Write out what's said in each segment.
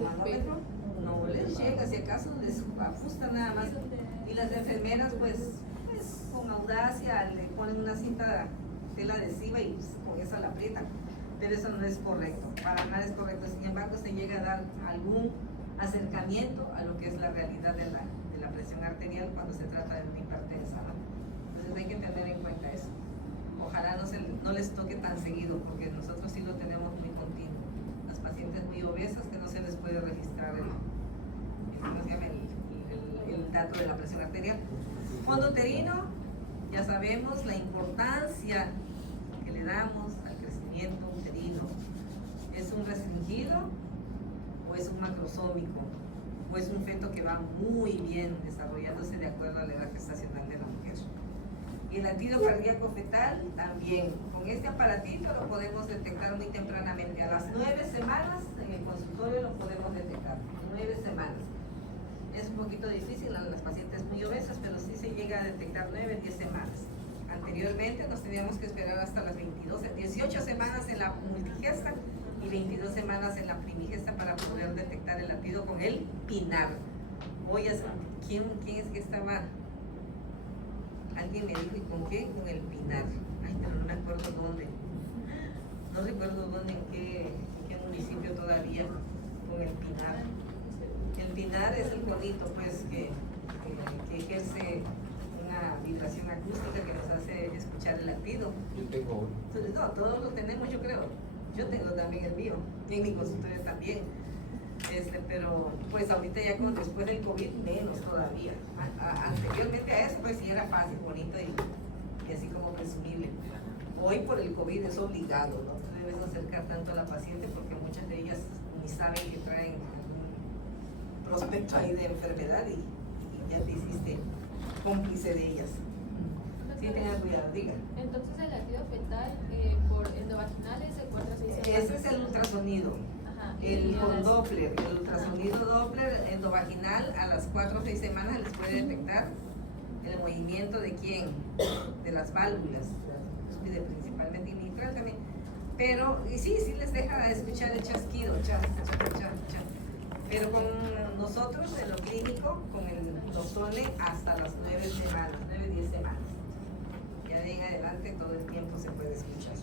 con manómetro no les llega, si acaso les ajusta nada más. Y las enfermeras pues con audacia le ponen una cinta tela adhesiva y pues, con esa la aprietan. Pero eso no es correcto, para nada es correcto. Sin embargo, se llega a dar algún acercamiento a lo que es la realidad de la presión arterial cuando se trata de una hipertensa, ¿no? Entonces hay que tener en cuenta eso. Ojalá no les toque tan seguido, porque nosotros sí lo tenemos muy continuo. Las pacientes muy obesas que no se les puede registrar el dato de la presión arterial. Fondo uterino, ya sabemos la importancia que le damos al crecimiento uterino. ¿Es un restringido o es un macrosómico? ¿O es un feto que va muy bien desarrollándose de acuerdo a la edad gestacional de la mujer? Y el latido cardíaco fetal también. Con este aparatito lo podemos detectar muy tempranamente. A las 9 semanas en el consultorio lo podemos detectar. 9 semanas. Es un poquito difícil a las pacientes muy obesas, pero sí se llega a detectar 9, 10 semanas. Anteriormente nos teníamos que esperar hasta las 18 semamas en la multigesta y 22 semanas en la primigesta para poder detectar el latido con el pinar. Oye, ¿quién es que estaba? Alguien me dijo, ¿y con qué? Con el pinar. Ay, pero no me acuerdo dónde. No recuerdo dónde, en qué municipio todavía, con el pinar. El pinar es el conito, pues, que ejerce una vibración acústica que nos hace escuchar el latido. Yo tengo uno. No, todos lo tenemos, yo creo. Yo tengo también el mío, y en mi consultorio también. Pero pues ahorita ya después del COVID menos todavía. Anteriormente a eso pues sí era fácil, bonito y así como presumible. Hoy por el COVID es obligado, no te debes acercar tanto a la paciente porque muchas de ellas ni saben que traen algún prospecto ahí de enfermedad y ya te hiciste cómplice de ellas. Sí, tengan cuidado, diga. Entonces el latido fetal por endovaginal es de 4 a 6 semanas. Ese es el ultrasonido. Con Doppler, el ultrasonido Doppler endovaginal a las 4 o 6 semanas les puede detectar el movimiento de quién, de las válvulas, principalmente y mitral también. Pero, y sí les deja escuchar el chasquido, chas. Pero con nosotros en lo clínico, con el Dopsone hasta las 9 semanas, 9-10 semanas. Ya de ahí en adelante todo el tiempo se puede escuchar.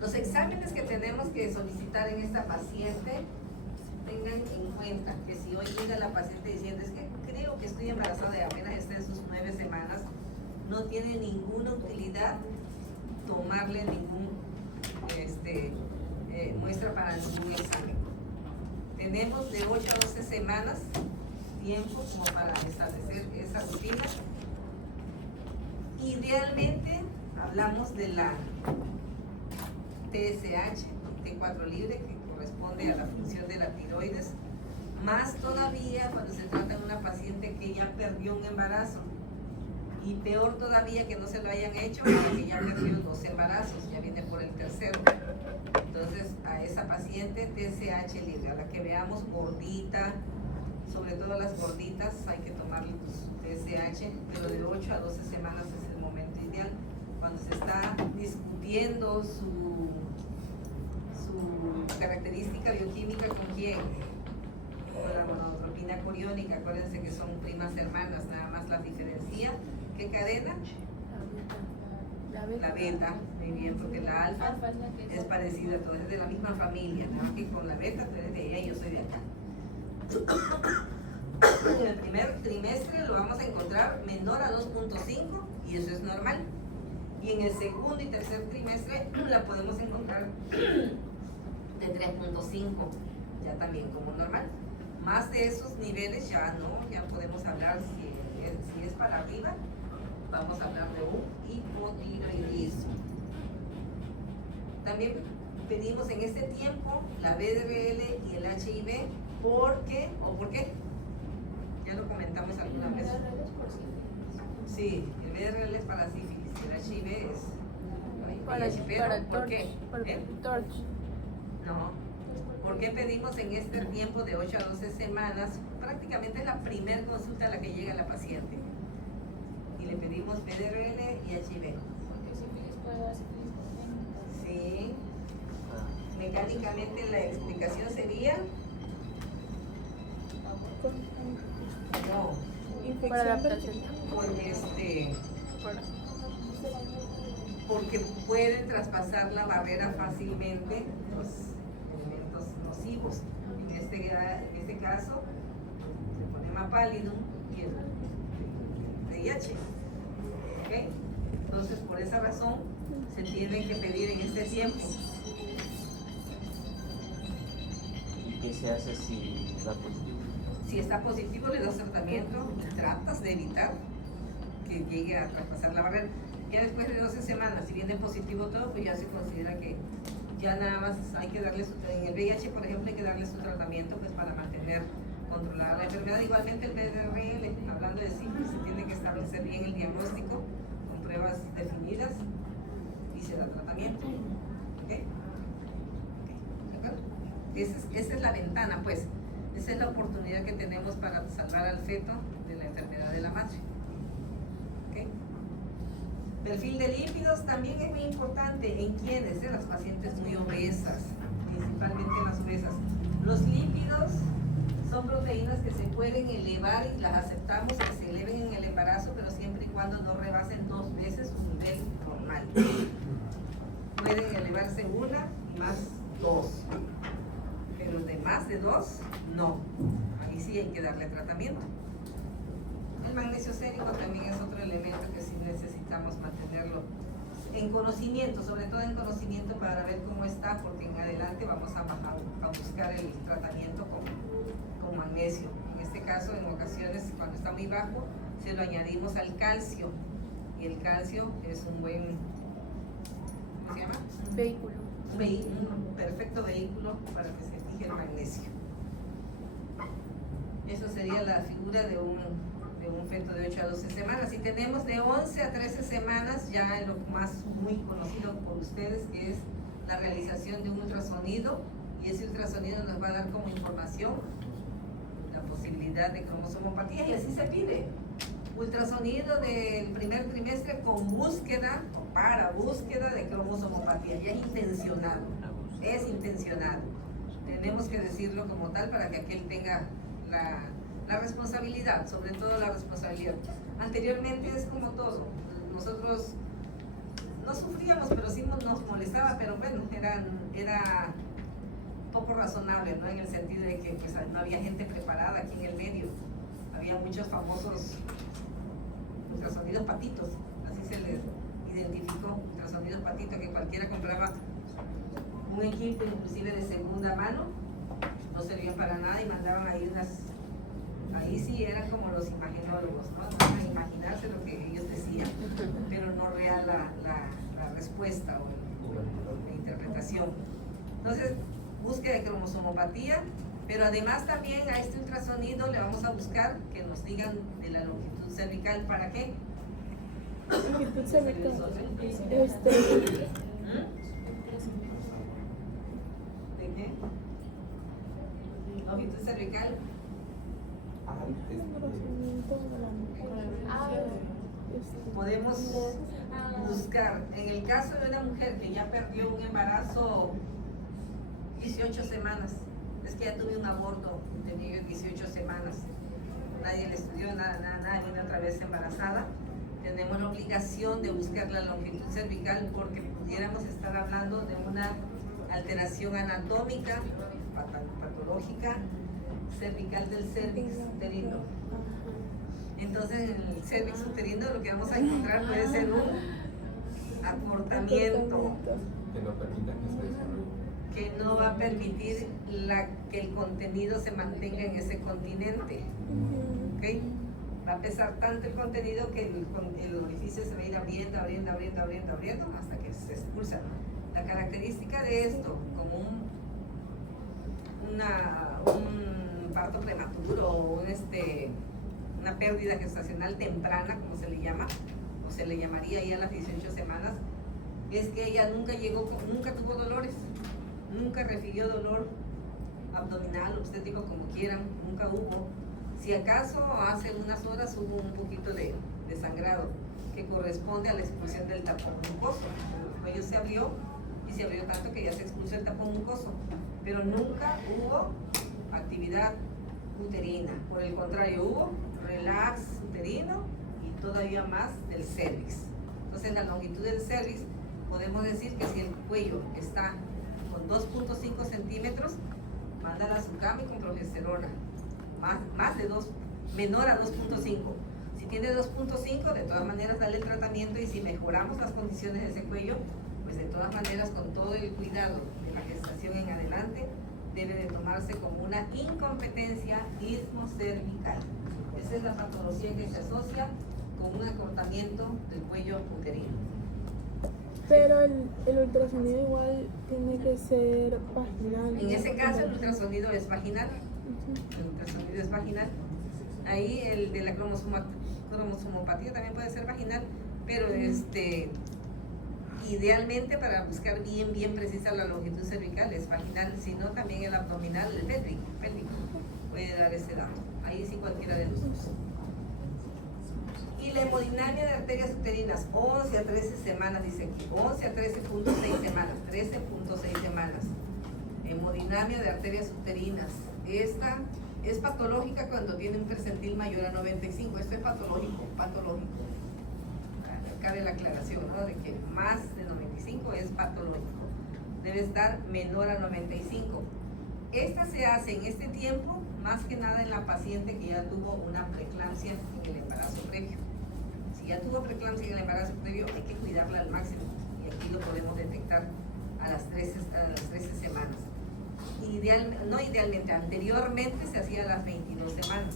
Los exámenes que tenemos que solicitar en esta paciente, tengan en cuenta que si hoy llega la paciente diciendo es que creo que estoy embarazada y apenas está en sus 9 semanas, no tiene ninguna utilidad tomarle ningún muestra para ningún examen. Tenemos de 8 a 12 semanas tiempo como para establecer esa rutina. Idealmente hablamos de la TSH, T4 libre, que corresponde a la función de la tiroides, más todavía cuando se trata de una paciente que ya perdió un embarazo, y peor todavía que no se lo hayan hecho, que ya perdió 2 embarazos, ya viene por el tercero. Entonces a esa paciente TSH libre, a la que veamos gordita, sobre todo las gorditas, hay que tomarle TSH, pero de 8 a 12 semanas es el momento ideal, cuando se está discutiendo su característica bioquímica con quién, con la monotropina coriónica. Acuérdense que son primas hermanas, nada más las diferencia. ¿Qué cadena? La beta, muy bien, porque la alfa es parecida, todo es de la misma familia, nada más que con la beta tú eres de ella y yo soy de acá. En el primer trimestre lo vamos a encontrar menor a 2.5 y eso es normal. Y en el segundo y tercer trimestre la podemos encontrar de 3.5, ya también como normal. Más de esos niveles ya no, ya podemos hablar si es para arriba, vamos a hablar de un hipotiroidismo. También pedimos en este tiempo la BDRL y el HIV, ¿por qué? Ya lo comentamos alguna vez. Sí, el BDRL es para sífilis, el HIV es ¿por qué? No. ¿Por qué pedimos en este tiempo de 8 a 12 semanas? Prácticamente es la primera consulta a la que llega la paciente. Y le pedimos BDRL y HIV. Porque sífilis puede dar sífilis congénita. Sí. mecánicamente la explicación sería, no, Para la placenta. Porque pueden traspasar la barrera fácilmente los elementos nocivos. En este caso, el problema pallidum y el VIH. ¿Okay? Entonces, por esa razón, se tienen que pedir en este tiempo. ¿Y qué se hace si da positivo? Si está positivo, le das tratamiento y tratas de evitar que llegue a traspasar la barrera. Ya después de 12 semanas, si viene positivo todo, pues ya se considera que ya nada más hay que darle en el VIH, por ejemplo, hay que darle su tratamiento pues para mantener controlada la enfermedad. Igualmente el PDRL, hablando de sífilis, se tiene que establecer bien el diagnóstico con pruebas definidas y se da tratamiento. ¿Okay? ¿De acuerdo? Esa es la ventana, pues. Esa es la oportunidad que tenemos para salvar al feto de la enfermedad de la madre. ¿Okay? Perfil de lípidos también es muy importante. ¿En quiénes? En las pacientes muy obesas, principalmente en las obesas. Los lípidos son proteínas que se pueden elevar y las aceptamos que se eleven en el embarazo, pero siempre y cuando no rebasen 2 veces su nivel normal. Pueden elevarse 1 y más 2, pero de más de 2, no. Ahí sí hay que darle tratamiento. El magnesio sérico también es otro elemento que sí necesitamos mantenerlo en conocimiento, sobre todo en conocimiento para ver cómo está, porque en adelante vamos a buscar el tratamiento con magnesio. En este caso, en ocasiones, cuando está muy bajo, se lo añadimos al calcio, y el calcio es un buen, ¿cómo se llama? Vehículo. Un perfecto vehículo para que se fije el magnesio. Eso sería la figura de un feto de 8 a 12 semanas. Y tenemos de 11 a 13 semanas, ya lo más muy conocido por ustedes, que es la realización de un ultrasonido, y ese ultrasonido nos va a dar como información la posibilidad de cromosomopatía, y así se pide. Ultrasonido del primer trimestre con búsqueda o para búsqueda de cromosomopatía. Ya es intencionado. Tenemos que decirlo como tal para que aquel tenga la responsabilidad, sobre todo la responsabilidad. Anteriormente es como todo. Nosotros no sufríamos, pero sí nos molestaba, pero bueno, era poco razonable, ¿no? En el sentido de que pues, no había gente preparada aquí en el medio. Había muchos famosos ultrasonidos patitos, así se les identificó, ultrasonidos patitos, que cualquiera compraba un equipo inclusive de segunda mano, no servían para nada y mandaban ahí ahí sí eran como los imaginólogos, ¿no? Van a imaginarse lo que ellos decían, pero no real la respuesta o la interpretación. Entonces, búsqueda de cromosomopatía, pero además también a este ultrasonido le vamos a buscar que nos digan de la longitud cervical. ¿Para qué? Longitud cervical. ¿De qué? Longitud cervical. Podemos buscar, en el caso de una mujer que ya perdió un embarazo 18 semanas, es que ya tuve un aborto, tenía 18 semanas, nadie le estudió nada, viene otra vez embarazada, tenemos la obligación de buscar la longitud cervical porque pudiéramos estar hablando de una alteración anatómica, patológica, cervical del cervix uterino. Entonces en el cervix uterino lo que vamos a encontrar puede ser un acortamiento Que no permita que se desarrolle. que no va a permitir que el contenido se mantenga en ese continente. ¿Okay? Va a pesar tanto el contenido que el orificio se va a ir abriendo hasta que se expulsa. La característica de esto, como un parto prematuro o una pérdida gestacional temprana, como se le llama, o se le llamaría ahí a las 18 semanas, es que ella nunca tuvo dolores, nunca refirió dolor abdominal, obstétrico, como quieran, nunca hubo. Si acaso hace unas horas hubo un poquito de sangrado que corresponde a la expulsión del tapón mucoso. El cuello se abrió y y se abrió tanto que ya se expulsó el tapón mucoso, pero nunca hubo actividad uterina. Por el contrario, hubo relax uterino y todavía más del cervix. Entonces, la longitud del cervix, podemos decir que si el cuello está con 2.5 centímetros, mándala a su cama y con progesterona. Más de 2, menor a 2.5. Si tiene 2.5, de todas maneras dale el tratamiento, y si mejoramos las condiciones de ese cuello, pues de todas maneras con todo el cuidado de la gestación en adelante, debe de tomarse como una incompetencia ismocervical. Esa es la patología que se asocia con un acortamiento del cuello uterino. Pero el ultrasonido igual tiene que ser vaginal. En ese caso el ultrasonido es vaginal. El ultrasonido es vaginal. Ahí el de la cromosomopatía también puede ser vaginal, pero idealmente, para buscar bien precisa la longitud cervical, es vaginal, sino también el abdominal, el pélvico puede dar ese dato. Ahí sí, cualquiera de los dos. Y la hemodinamia de arterias uterinas, 11 a 13 semanas, dice aquí, 11 a 13.6 semanas, 13.6 semanas. Hemodinamia de arterias uterinas. Esta es patológica cuando tiene un percentil mayor a 95. Esto es patológico. Cabe la aclaración, ¿no?, de que más de 95 es patológico. Debe estar menor a 95. Esta se hace en este tiempo, más que nada en la paciente que ya tuvo una preeclampsia en el embarazo previo. Si ya tuvo preeclampsia en el embarazo previo, hay que cuidarla al máximo, y aquí lo podemos detectar a las 13 semanas. Idealmente, anteriormente se hacía a las 22 semanas.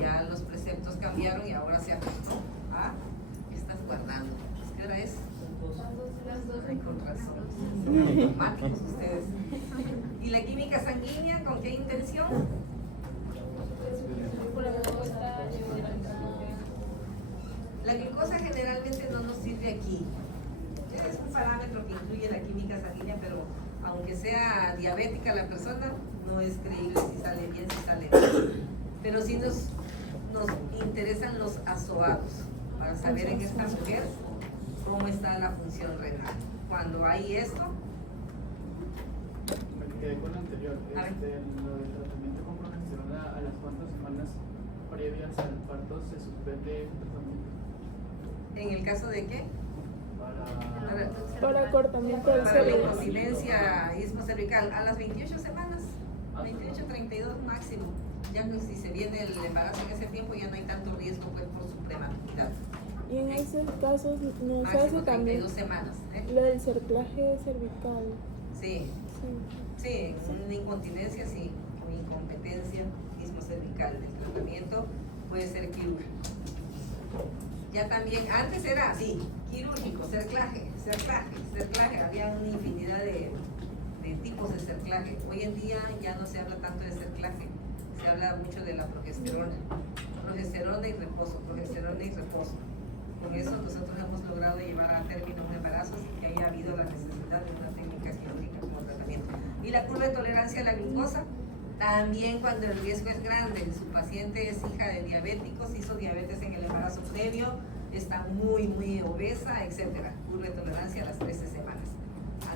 Ya los preceptos cambiaron y ahora se ajustó a... ¿Qué estás guardando? ¿Qué hora es? Las dos. Ay, con razón. Automáticos ustedes. ¿Y la química sanguínea con qué intención? Por la respuesta, La glucosa generalmente no nos sirve aquí. Es un parámetro que incluye la química sanguínea, pero aunque sea diabética la persona, no es creíble si sale bien, si sale mal. Pero sí nos interesan los azoados, para saber en esta mujer cómo está la función renal. Cuando hay esto... Me quedé con lo anterior, lo del tratamiento con progesterona, ¿a las cuántas semanas previas al parto se suspende el tratamiento? ¿En el caso de qué? Para acortamiento del Para la cervix. incontinencia ismocervical, a las 28 semanas, 28, 32 máximo. Ya que si se viene el embarazo en ese tiempo, ya no hay tanto riesgo, pues, por su prematuridad. Y en esos casos no se Máximo hace también 32 semanas. lo del cerclaje cervical. Sí, Sí. una incontinencia, sí, o incompetencia ismocervical. El tratamiento puede ser quirúrgico. Ya también, antes era así, quirúrgico, cerclaje, había una infinidad de tipos de cerclaje. Hoy en día ya no se habla tanto de cerclaje, se habla mucho de la progesterona y reposo, Con eso nosotros hemos logrado llevar a término un embarazo sin que haya habido la necesidad de una técnica quirúrgica como tratamiento. Y la curva de tolerancia a la glucosa, también cuando el riesgo es grande, su paciente es hija de diabéticos, hizo diabetes en el embarazo previo, está muy obesa, etcétera. Curva de tolerancia a las 13 semanas.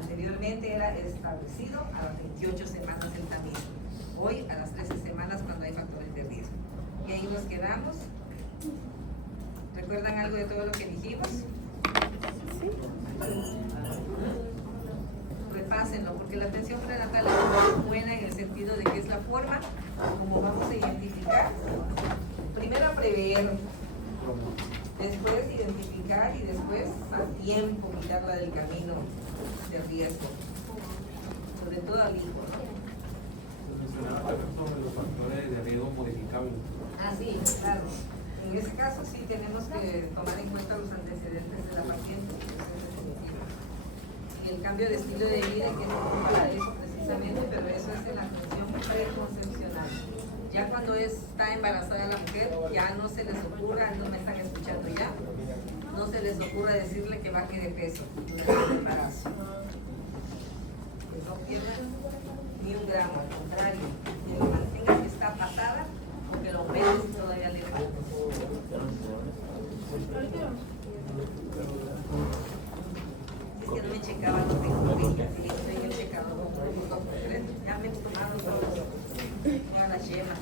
Anteriormente era establecido a las 28 semanas el tamiz. Hoy a las 13 semanas cuando hay factores de riesgo. Y ahí nos quedamos. ¿Recuerdan algo de todo lo que dijimos? Sí. Repásenlo, porque la atención prenatal es muy buena en el sentido de que es la forma como vamos a identificar. Primero a prever, después identificar y después a tiempo quitarla del camino de riesgo. Sobre todo al hijo, ¿no? Mencionaba también sobre los factores de riesgo modificables. Ah, sí, claro. En ese caso sí tenemos que tomar en cuenta los antecedentes de la paciente. Y el cambio de estilo de vida que no para eso precisamente, pero eso es en la atención preconcepcional. Ya cuando está embarazada la mujer, ya no se les ocurra, no me están escuchando ya, no se les ocurra decirle que baje de peso durante el embarazo. Que no pierda ni un gramo, al contrario, que lo mantenga que está pasada, porque los meses todavía le faltan. Es que no me checaban los muy acostumbrados todos a las yemas.